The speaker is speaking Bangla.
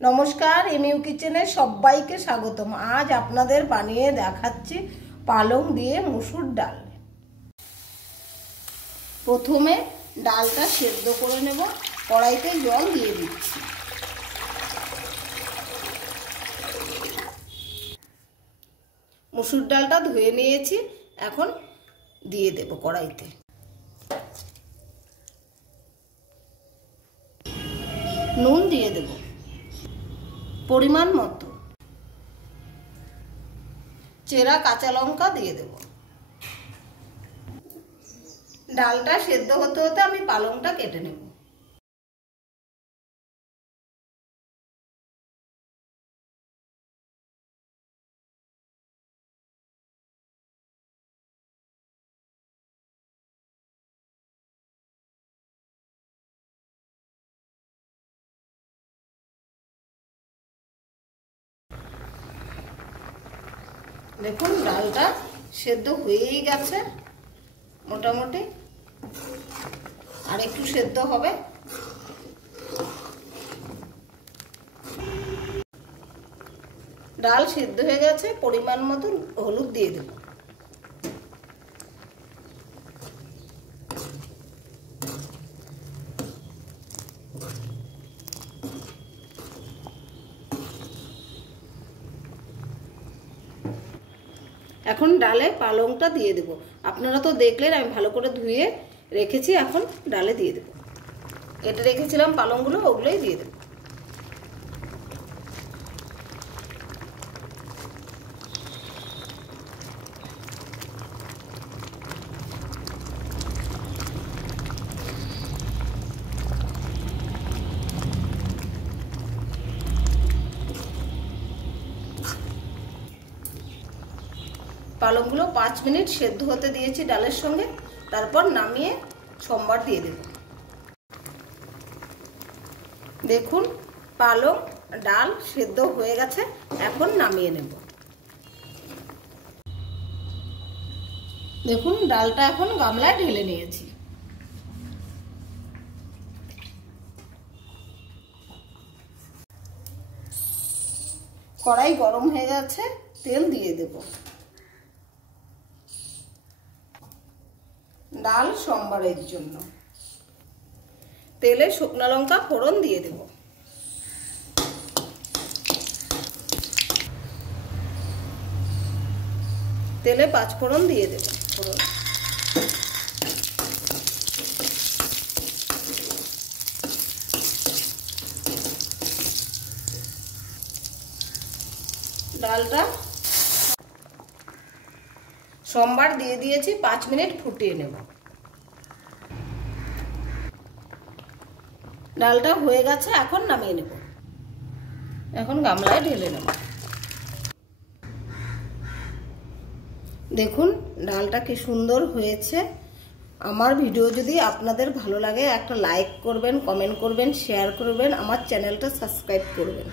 নমস্কার, এমইউ কিচেনে সবাইকে স্বাগতম। আজ আপনাদের বানিয়ে দেখাচ্ছি পালং দিয়ে মসুর ডাল। প্রথমে ডালটা সেদ্ধ করে নেব। কড়াইতে জল দিয়ে দিচ্ছি। মসুর ডালটা ধুয়ে নিয়েছি, এখন দিয়ে দেব কড়াইতে। নুন দিয়ে দেব পরিমাণ মতো। চেরা কাঁচা লঙ্কা দিয়ে দেব। ডালটা সেদ্ধ হতে হতে আমি পালংটা কেটে নেব। দেখুন ডালটা সেদ্ধ হয়েই গেছে মোটামুটি, আর একটু সেদ্ধ হবে। ডাল সেদ্ধ হয়ে গেছে, পরিমাণ মতো হলুদ দিয়ে দেব। এখন ডালে পালংটা দিয়ে দেব। আপনারা তো দেখলেন আমি ভালো করে ধুয়ে রেখেছি, এখন ডালে দিয়ে দেব। কেটে রেখেছিলাম পালংগুলো, ওগুলোই দিয়ে দেব। পালংগুলো 5 মিনিট সেদ্ধ হতে দিয়েছি ডালের সঙ্গে, তারপর নামিয়ে সম্বার দিয়ে দেব। দেখুন পালং ডাল সেদ্ধ হয়ে গেছে, এখন নামিয়ে নেব। দেখুন ডালটা এখন গামলায় ঢেলে নিয়েছি। কড়াই গরম হয়ে গেছে, তেল দিয়ে দেব। ডাল সম্বারের জন্য তেলে শুকনো লঙ্কা ফোড়ন দিয়ে দেব। তেলে 5 ফোড়ন দিয়ে দেব। ডালটা সম্বার দিয়ে দিয়েছি, 5 মিনিট ফুটিয়ে নেব। ডালটা হয়ে গেছে, এখন নামিয়ে নেব। এখন গামলায় ঢেলে নেব। দেখুন ডালটা কি সুন্দর হয়েছে। আমার ভিডিও যদি আপনাদের ভালো লাগে একটা লাইক করবেন, কমেন্ট করবেন, শেয়ার করবেন, আমার চ্যানেলটা সাবস্ক্রাইব করবেন।